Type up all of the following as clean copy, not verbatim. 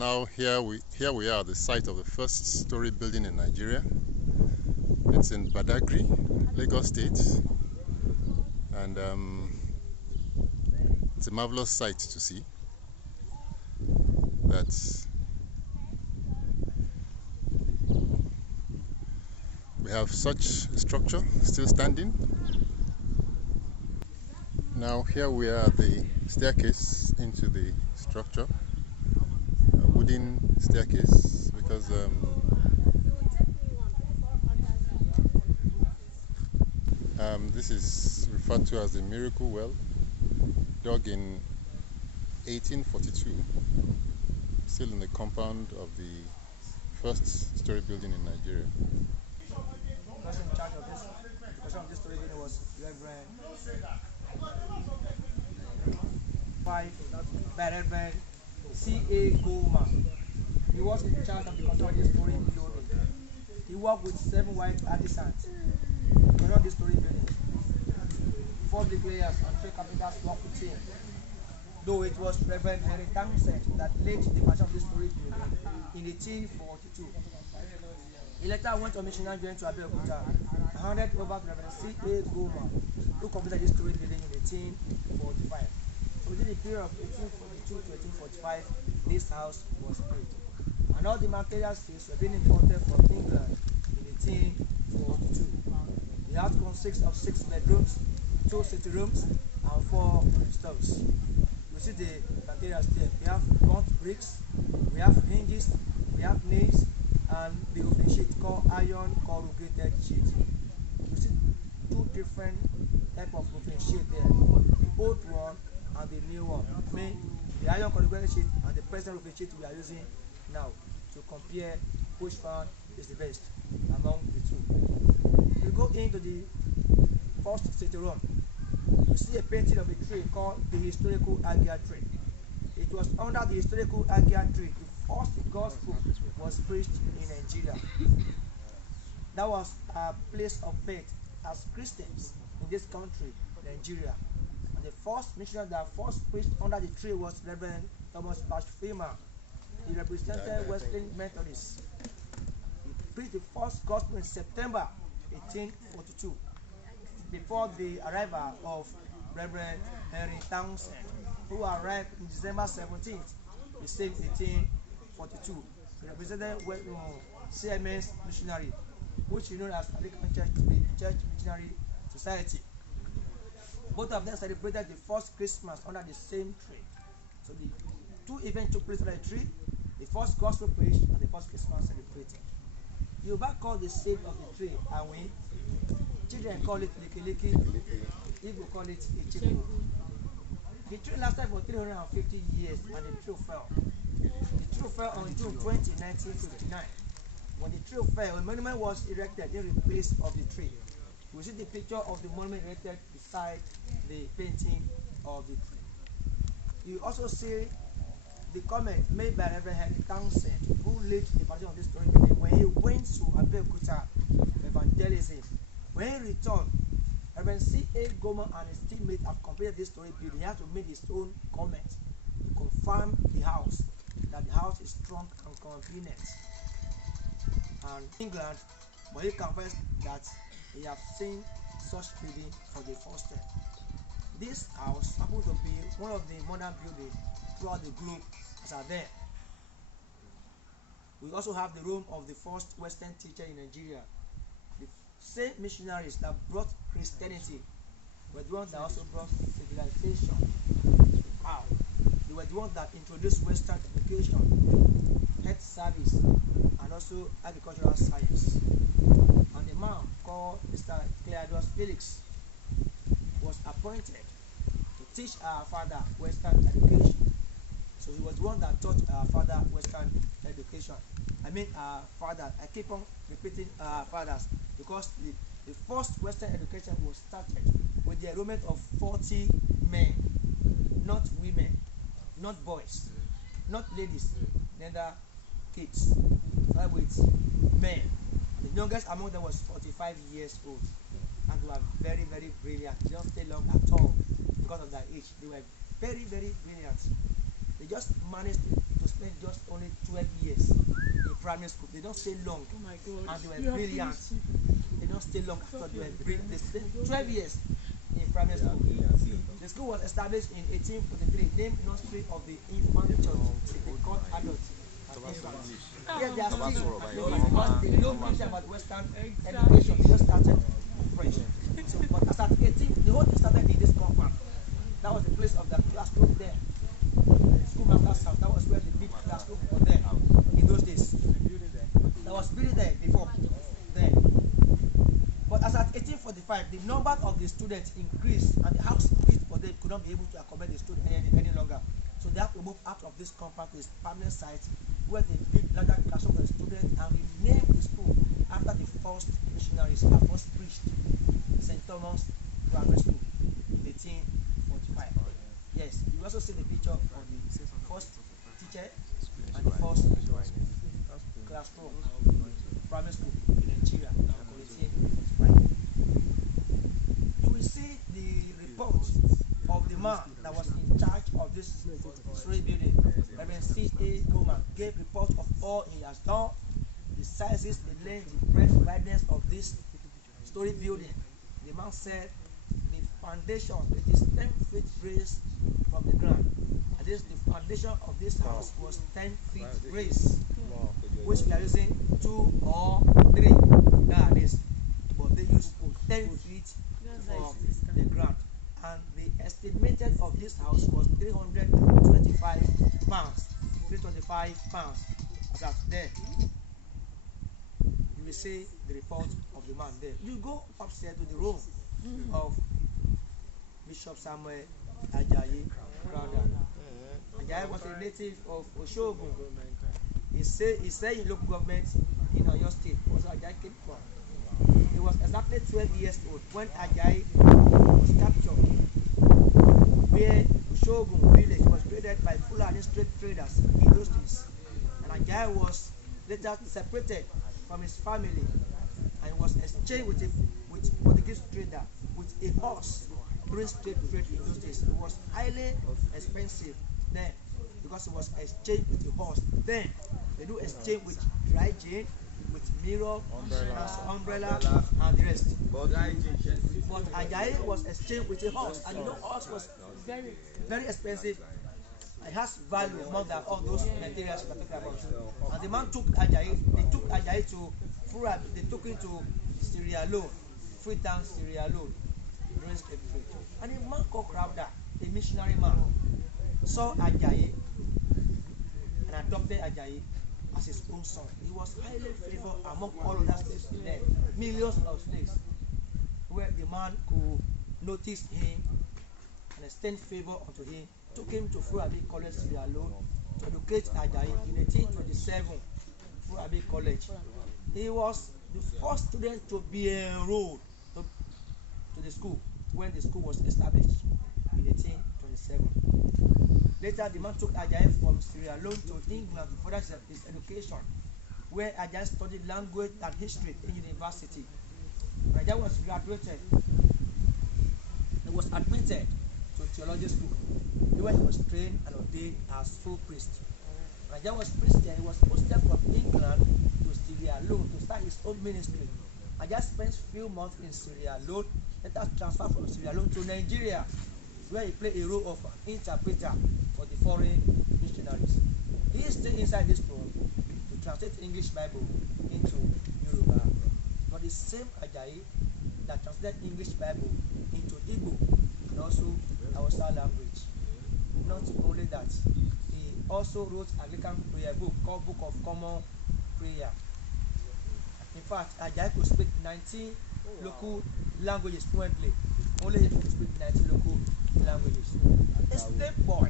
now here we are at the site of the first story building in Nigeria. It's in Badagry, Lagos State, and it's a marvelous sight to see. That we have such a structure still standing. Now here we are at the staircase into the structure, a wooden staircase, because this is referred to as the Miracle Well, dug in 1842, still in the compound of the first story building in Nigeria. The person in charge of this construction of this story building was Reverend Badagry C.A. Goldman. He was in charge of the construction of this story building. He worked with 7 white artisans to construct this story building. 4 bricklayers and 3 carpenters worked with him. Though it was Reverend Henry Townsend that laid the foundation of this story building in 1842. He later went on missionary journey to Abeokuta and handed over to Reverend C.A. Goldman, who completed this story building in 1845. So within the period of 1842 to 1845, this house was built. And all the materials were being imported from England in 1842. The house consists of 6 bedrooms, 2 sitting rooms, and 4 stores. You see the materials there. We have burnt bricks, we have hinges, we have nails, and the roofing sheet called iron corrugated sheet. You see 2 different types of roofing sheet there. The old one and the new one. I mean, the iron corrugated sheet and the present roofing sheet we are using now, to compare which one is the best among the 2. We go into the first sitting room. You see a painting of a tree called the historical Agia tree. It was under the historical Agia tree the first gospel was preached in Nigeria. That was a place of faith as Christians in this country, Nigeria. And the first missionary that first preached under the tree was Reverend Thomas Bashfema. He represented Wesleyan Methodists. He preached the first gospel in September 1842, before the arrival of Reverend Henry Townsend, who arrived in December 17th, the same 1842. He represented CMS missionary, which is known as African Church Missionary Society. Both of them celebrated the first Christmas under the same tree. So the 2 events took place under the tree: the first gospel preached and the first Christmas celebrated. Yoruba call the shade of the tree Awi. Children call it Liki. Igbo call it Ichiku. The tree lasted for 350 years and the tree fell. The tree fell on June 20, 1959. When the tree fell, a monument was erected in place of the tree. We see the picture of the monument erected beside the painting of the tree. You also see the comment made by Reverend Henry Townsend, who laid the foundation of this story building when he went to Abeokuta evangelism. When he returned, Reverend C.A. Goldman and his teammates have completed this story building. He had to make his own comment to confirm the house, that the house is strong and convenient. And England, but he confessed that he have seen such building for the first time. This house happens to be one of the modern buildings throughout the globe as are there. We also have the room of the first Western teacher in Nigeria. The same missionaries that brought Christianity were the ones that also brought civilization. Wow. They were the ones that introduced Western education, health service, and also agricultural science. And the man called Mr. Cleadus Felix was appointed to teach our father Western education. So he was the one that taught our father Western education. I mean our father. I keep on repeating our fathers because the first Western education was started with the enrollment of 40 men, not women, not boys, not ladies, neither kids. Started with men. The youngest among them was 45 years old, and they were very, very brilliant. They don't stay long at all because of their age. They were very, very brilliant. They just managed to spend just only primary school. They don't stay long, Oh my God. and they You were have brilliant. finished. They don't stay long after they were brilliant. They stayed 12 years in primary school. The school was established in 1843, named nursery of the infant church. They called adults as infants. Yes, they are still because they know much about Western education. They just started fresh. So, but as at 18, the whole thing started in this compound. That was the place of the classroom there. The schoolmaster's house. That was where the big classroom was there in those days. There was building there before. There. But as at 1845, the number of the students increased and the house built for them could not be able to accommodate the students any longer. So they have to move out of this compound to its permanent site where they built larger classrooms for the students and renamed the school after the first missionaries that first preached St. Thomas Primary School in 1845. Yes, you also see the picture of the first teacher and the first classroom primary school in Nigeria in 1845. You will see the report of the man that was in charge of this story building. Reverend C.A. Goman gave report of all he has done, the sizes, the length, the breadth, wideness of this story building. The man said the foundation, it is 10 feet raised from the ground. And this, the foundation of this house was 10 feet raised, which we are using 2 or 3 nowadays. But they use 10 feet from the ground. And the estimated of this house was 325 pounds. 325 pounds. That's there. You will see the report of the man there. You go upstairs to the room of Bishop Samuel Ajayi Crowder. Ajayi was a native of Oshogun. He said in local government in Oyo State. Was Ajayi came from. He was exactly 12 years old when Ajayi was captured, where Oshogun village was raided by Fulani street traders in those days. And Ajayi was later separated from his family and was exchanged with a Portuguese trader with a horse during street trade in those days. It was highly expensive then because it was exchanged with a horse. Then they do exchange with dry gin, with mirror, umbrella, and the rest. But Ajayi was exchanged with a horse, and the horse was very expensive. It has value more than all those materials we are talking about. And the man took Ajayi, they took Ajayi to Fura, they took him to Sierra Leone, Freetown, Sierra Leone, during slave trade. And a man called Crowder, a missionary man, saw Ajayi and adopted Ajayi as his own son. He was highly favored among all other slaves in there, millions of slaves, where the man could notice him and extend favor unto him, took him to Furabi College, Sierra Leone, to educate Ajayi in 1827, Furabi College. He was the first student to be enrolled to the school when the school was established in 1827. Later, the man took Ajayi from Sierra Leone to England to further his education, where Ajayi studied language and history in university. When Ajayi was graduated, he was admitted to theology school, where he was trained and ordained as full priest. When Ajayi was priest there, he was posted from England to Sierra Leone to start his own ministry. Ajayi spent few months in Sierra Leone, later transferred from Sierra Leone to Nigeria, where he played a role of interpreter for the foreign missionaries. He stayed inside this room to translate English Bible into Yoruba. But the same Ajayi that translated English Bible into Igbo and also Hausa language. Not only that, he also wrote an Anglican prayer book called Book of Common Prayer. In fact, Ajayi could speak 19 local languages fluently. Only he could speak 19 local languages. A slave boy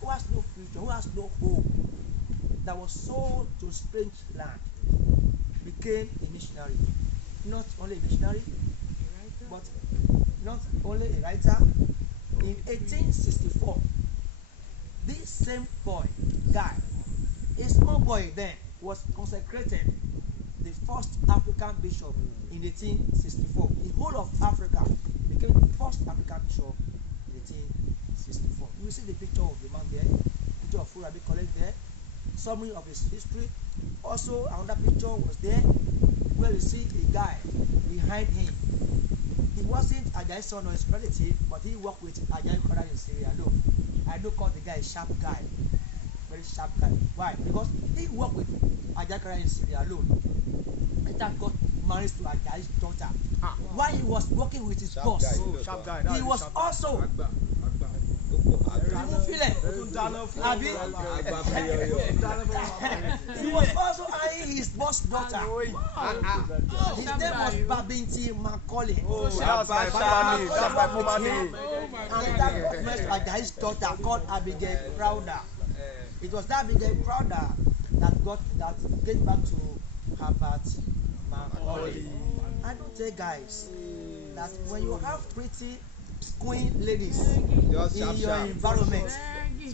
who has no future, who has no hope, that was sold to a strange land, became a missionary. Not only a missionary, but not only a writer. In 1864, this same boy, guy, a small boy then, was consecrated the first African bishop in 1864. The whole of Africa became the first African bishop in 1864. You will see the picture of the man there, picture of Furabi College there, summary of his history. Also, another picture was there where you see a guy behind him. He wasn't Ajayi's son or his relative, but he worked with Ajayi's father in Syria. No, I do call the guy a sharp guy, very sharp guy. Why? Because he worked with Ajayi in Syria alone. And that got married to Ajayi's daughter. While he was working with his boss, he was also. He was also eyeing his boss daughter. His name was Babinti Macaulay. That's my family. That's my former name. And that met Ajayi's daughter called Abigail Crowder. It was that Abigail Crowder that gave back to Herbert Macaulay. I don't tell guys that when you have pretty queen ladies in your environment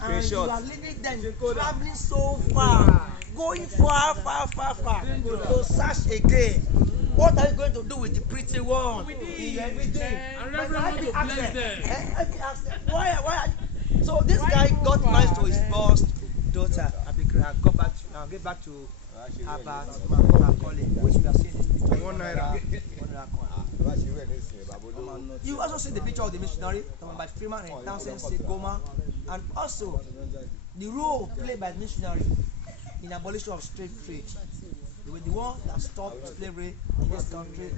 and you are leading them traveling so far, going far to search again, what are you going to do with the pretty one in your everyday? And Reverend want to bless them. Why? So this guy got married to his boss daughter and get back to Herbert Macaulay, which we have seen this picture. You also see the picture of the missionary by Freeman and Townsend State Goma, and also the role played by the missionary in abolition of slave trade. They were the ones that stopped slavery in this country,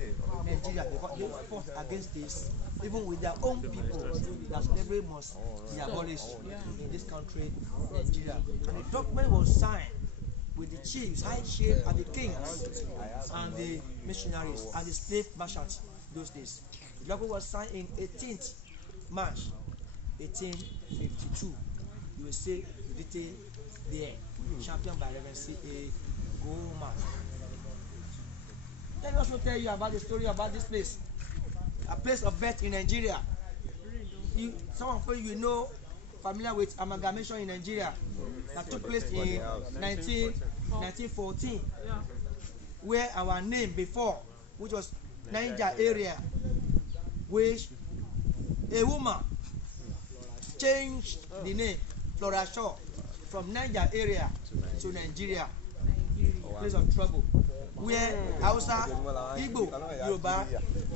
Nigeria, because they fought against this, even with their own people, that slavery must be abolished in this country, Nigeria. And the document was signed with the chiefs, high chief, and the kings, and the missionaries, and the slave merchants those days. The document was signed in 18th March 1852. You will see the detail there, championed by Reverend C.A. Goma. Let me also tell you about the story about this place, a place of birth in Nigeria. Some of you know, familiar with amalgamation in Nigeria that took place in 1914, where our name before, which was Niger area, which a woman changed the name Flora Shaw from Niger area to Nigeria, place of trouble, where Hausa, Igbo, Yoruba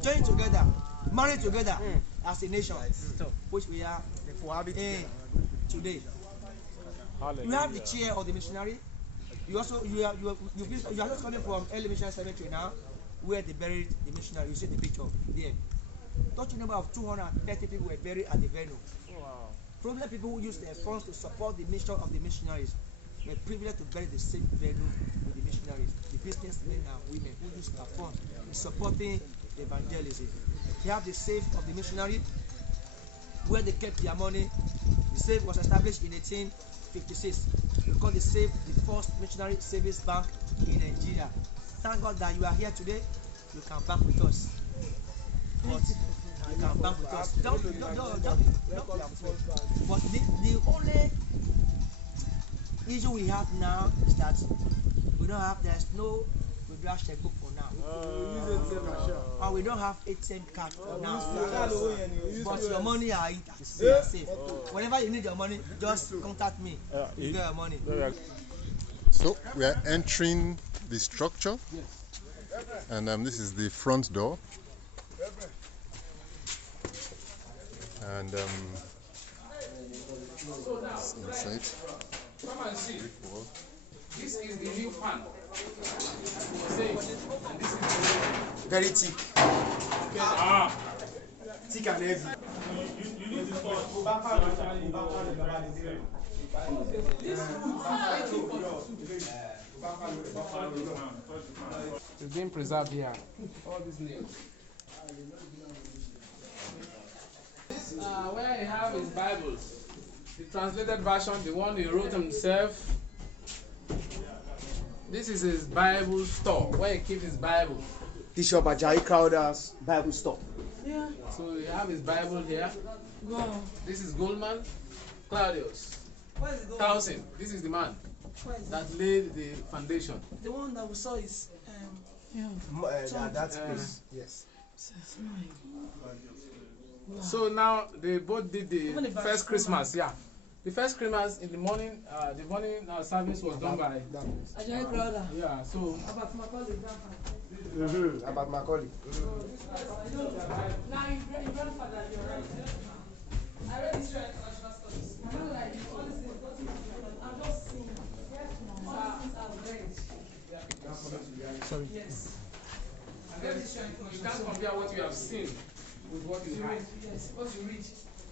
joined together, married together as a nation, which we are in today. You have the chair of the missionary. You are just coming from early missionary cemetery now, where they buried the missionary. You see the picture there. Total number of 230 people were buried at the venue. Wow. Probably people who used their funds to support the mission of the missionaries were privileged to bury the same venue with the missionaries, the businessmen and women who used their funds in supporting evangelism. They have the safe of the missionary, where they kept their money. The safe was established in 1856. We call the safe the first missionary savings bank in Nigeria. Thank God that you are here today. You can bank with us. But you can bank with us. Don't be afraid. But the only issue we have now is that there's no withdrawal checkbook for now. And we don't have ATM card for now. But your money are safe. Whenever you need your money, just contact me. You get your money. So we are entering the structure, and this is the front door. And inside. Come and see. This is the new fan. Very thick. Thick and heavy. You need to it's being preserved here. All these names. This where he have his Bibles. The translated version, the one he wrote himself. This is his Bible store, where he keeps his Bible. Bishop Ajayi Crowder's Bible store. Yeah. So you have his Bible here. Wow. This is Goldman, Claudius, Townsend. This is the man that laid the foundation. The one that we saw is That's place. Yes. So now they both did the first Christmas, yeah. The first creamers in the morning service was done by Ajayi Crowder. yeah. So About my colleague, grandfather. About my colleague. Now, your grandfather, you're right. I read this right cultural studies. I don't like it. Honestly, I'm just seeing. Sorry. Yes. and then you can't compare what you have seen with what you read. Yes, what you read.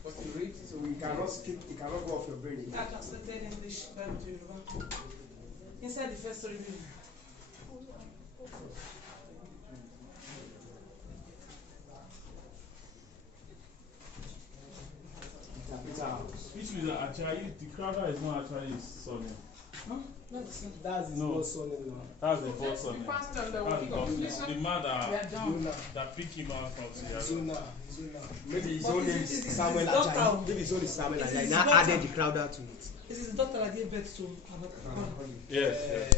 What you read. So you cannot skip, you cannot go off your brain. I translated English Bible to Yoruba. Inside the first story building. Which is actually, the Crowder is not actually his son. Huh? Not the same. That's his No. first son-in-law. That's the first son. The pastor that That's will the pick up. first. The man Jonah. that picked him out from Sierra. Jonah. Maybe his But own is name it- is is Samuel his daughter? Ajayi. Maybe his own is Samuel Is it Ajayi. his Now daughter? added the Crowder to it. This is the doctor that gave birth to Abba. Yes, yes.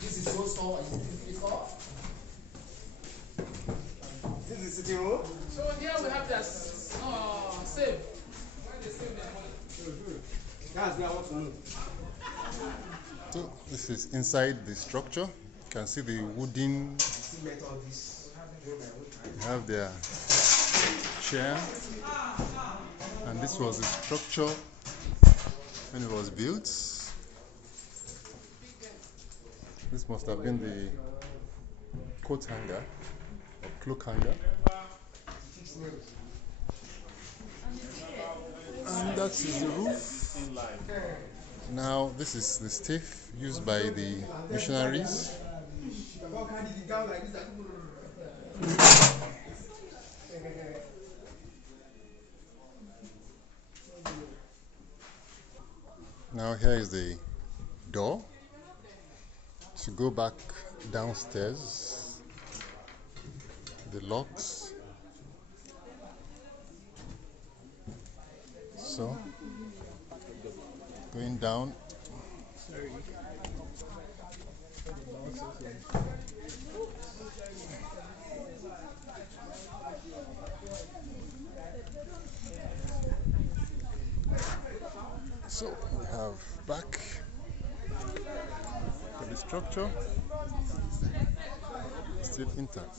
This is so small. This is the sitting room. So here we have the save. Where they save their money. That's where I want to know. So this is inside the structure. You can see the wooden. See met all this. They have their chair, and this was the structure when it was built. This must have been the coat hanger or cloak hanger. And that is the roof. Now this is the staff used by the missionaries. Now here is the door to go back downstairs. The locks. So going down. So we have back to the structure, still intact.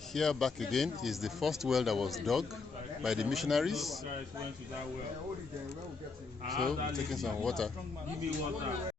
Here back again is the first well that was dug by the missionaries. Guys went to that well. So we're taking some water. Give me water.